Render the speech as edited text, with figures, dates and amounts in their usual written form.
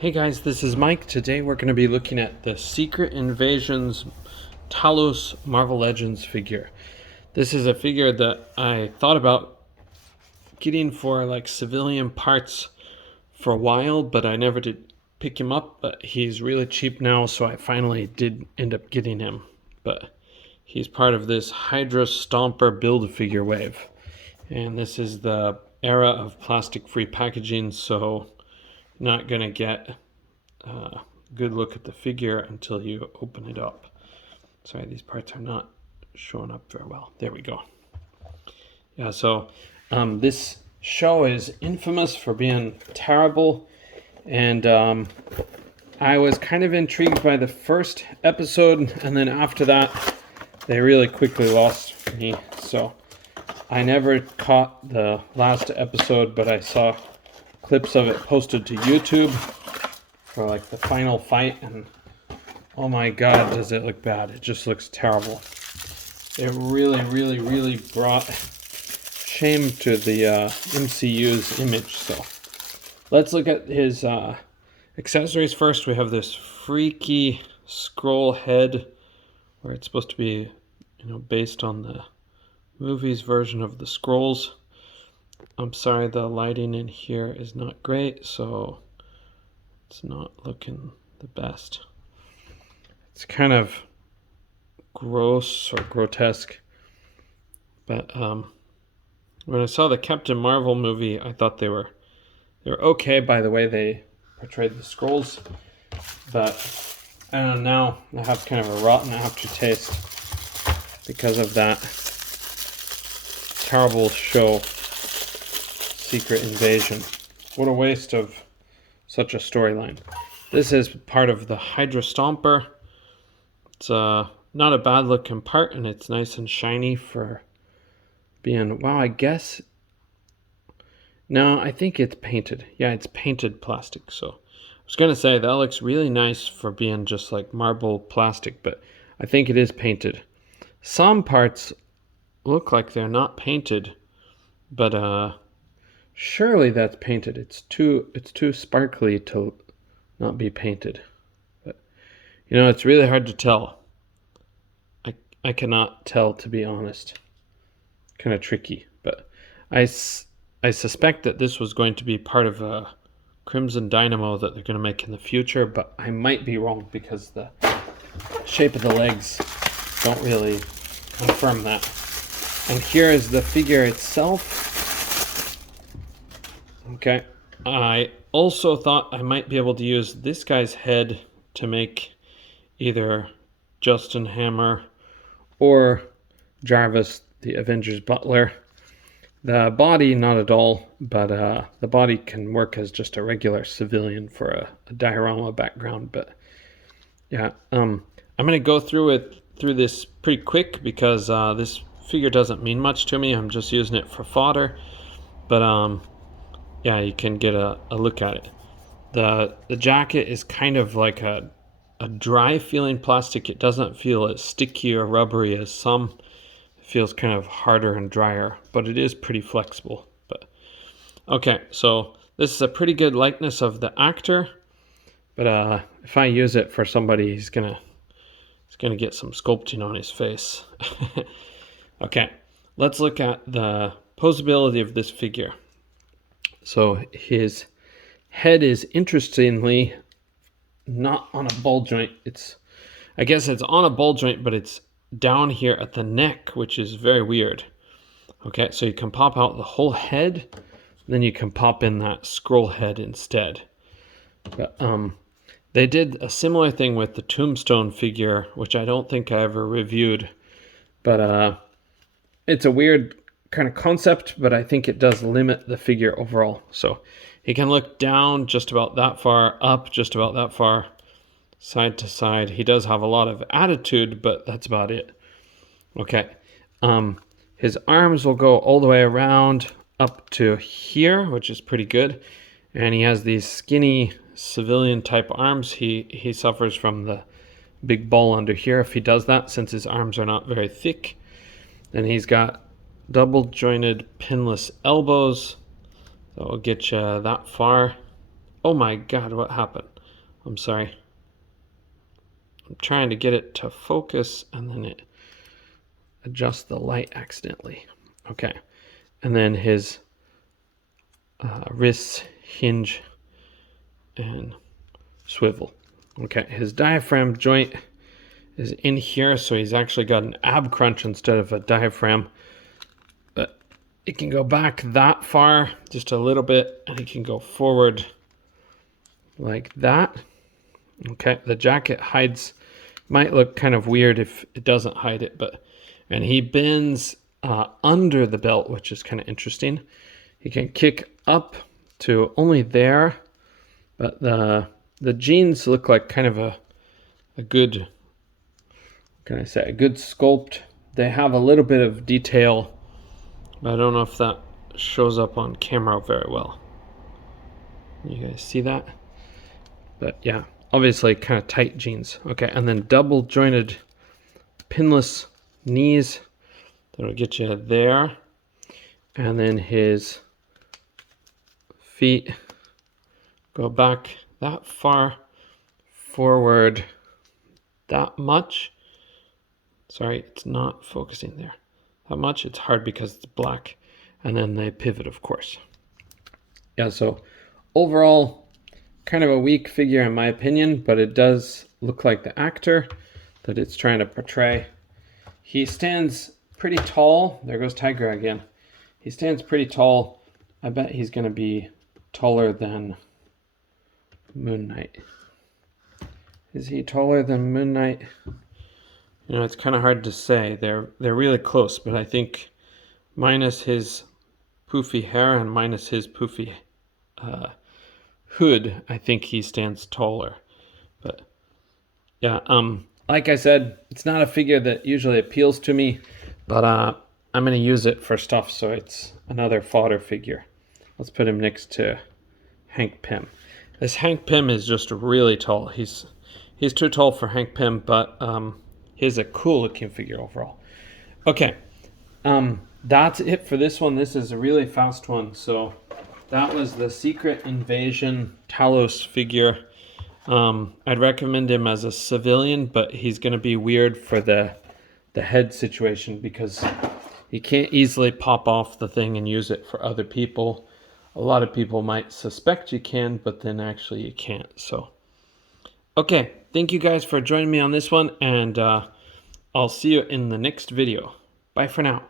Hey guys, this is Mike. Today we're going to be looking at the Secret Invasion's Talos Marvel Legends figure. This is a figure that I thought about getting for like civilian parts for a while, but I never did pick him up. But he's really cheap now, so I finally did end up getting him. But he's part of this Hydra Stomper Build-A-Figure wave. And this is the era of plastic-free packaging, so not going to get a good look at the figure until you open it up. Sorry, these parts are not showing up very well. There we go. Yeah, so this show is infamous for being terrible, and I was kind of intrigued by the first episode, and then after that, they really quickly lost me. So I never caught the last episode, but I saw clips of it posted to YouTube for like the final fight, and oh my god, does it look bad. It just looks terrible. It really brought shame to the MCU's image. So let's look at his accessories first. We have this freaky scroll head, where it's supposed to be, based on the movie's version of the scrolls. I'm sorry, the lighting in here is not great, so it's not looking the best. It's kind of gross or grotesque, but when I saw the Captain Marvel movie, I thought they were okay by the way they portrayed the scrolls, but I don't know, now I have kind of a rotten aftertaste because of that terrible show, Secret Invasion. What a waste of such a storyline. This is part of the Hydra Stomper. It's not a bad looking part, and it's nice and shiny for being, wow, I guess, no, I think it's painted. Yeah, it's painted plastic. So I was going to say that looks really nice for being just like marble plastic, but I think it is painted. Some parts look like they're not painted, but surely that's painted. It's too sparkly to not be painted. But it's really hard to tell. I cannot tell, to be honest. Kind of tricky, but I suspect that this was going to be part of a Crimson Dynamo that they're going to make in the future, but I might be wrong because the shape of the legs don't really confirm that. And here is the figure itself. Okay, I also thought I might be able to use this guy's head to make either Justin Hammer or Jarvis, the Avengers butler. The body, not at all, but the body can work as just a regular civilian for a diorama background. But yeah, I'm going to go through this pretty quick because this figure doesn't mean much to me. I'm just using it for fodder. But yeah, you can get a look at it. The jacket is kind of like a dry feeling plastic. It doesn't feel as sticky or rubbery as some. It feels kind of harder and drier, but it is pretty flexible. But okay, so this is a pretty good likeness of the actor, but if I use it for somebody, he's gonna get some sculpting on his face. Okay, let's look at the posability of this figure. So his head is interestingly not on a ball joint. I guess it's on a ball joint, but it's down here at the neck, which is very weird. Okay, so you can pop out the whole head, then you can pop in that scroll head instead. But they did a similar thing with the Tombstone figure, which I don't think I ever reviewed, but it's a weird kind of concept, but I think it does limit the figure overall. So he can look down just about that far, up just about that far, side to side. He does have a lot of attitude, but that's about it. Okay, his arms will go all the way around up to here, which is pretty good. And he has these skinny civilian type arms. He suffers from the big ball under here if he does that, since his arms are not very thick. And he's got double jointed pinless elbows. So I'll get you that far. Oh my God, what happened? I'm sorry. I'm trying to get it to focus and then it adjusts the light accidentally. Okay. And then his wrists hinge and swivel. Okay, his diaphragm joint is in here, so he's actually got an ab crunch instead of a diaphragm. But it can go back that far, just a little bit, and it can go forward like that. Okay, the jacket hides, might look kind of weird if it doesn't hide it, and he bends under the belt, which is kind of interesting. He can kick up to only there, but the jeans look like kind of a good, what can I say, a good sculpt. They have a little bit of detail, but I don't know if that shows up on camera very well. You guys see that? But yeah, obviously kind of tight jeans. Okay, and then double jointed pinless knees. That'll get you there. And then his feet go back that far, forward that much. Sorry, it's not focusing there that much. It's hard because it's black. And then they pivot, of course. Yeah, so overall, kind of a weak figure in my opinion, but it does look like the actor that it's trying to portray. He stands pretty tall. There goes Tiger again. He stands pretty tall. I bet he's going to be taller than Moon Knight. Is he taller than Moon Knight? You know, it's kind of hard to say. They're really close, but I think minus his poofy hair and minus his poofy hood, I think he stands taller. But yeah, like I said, it's not a figure that usually appeals to me, but I'm going to use it for stuff, so it's another fodder figure. Let's put him next to Hank Pym. This Hank Pym is just really tall. He's too tall for Hank Pym, but he's a cool looking figure overall. Okay, that's it for this one. This is a really fast one. So that was the Secret Invasion Talos figure. I'd recommend him as a civilian, but he's going to be weird for the head situation because you can't easily pop off the thing and use it for other people. A lot of people might suspect you can, but then actually you can't. So, okay, thank you guys for joining me on this one, and I'll see you in the next video. Bye for now.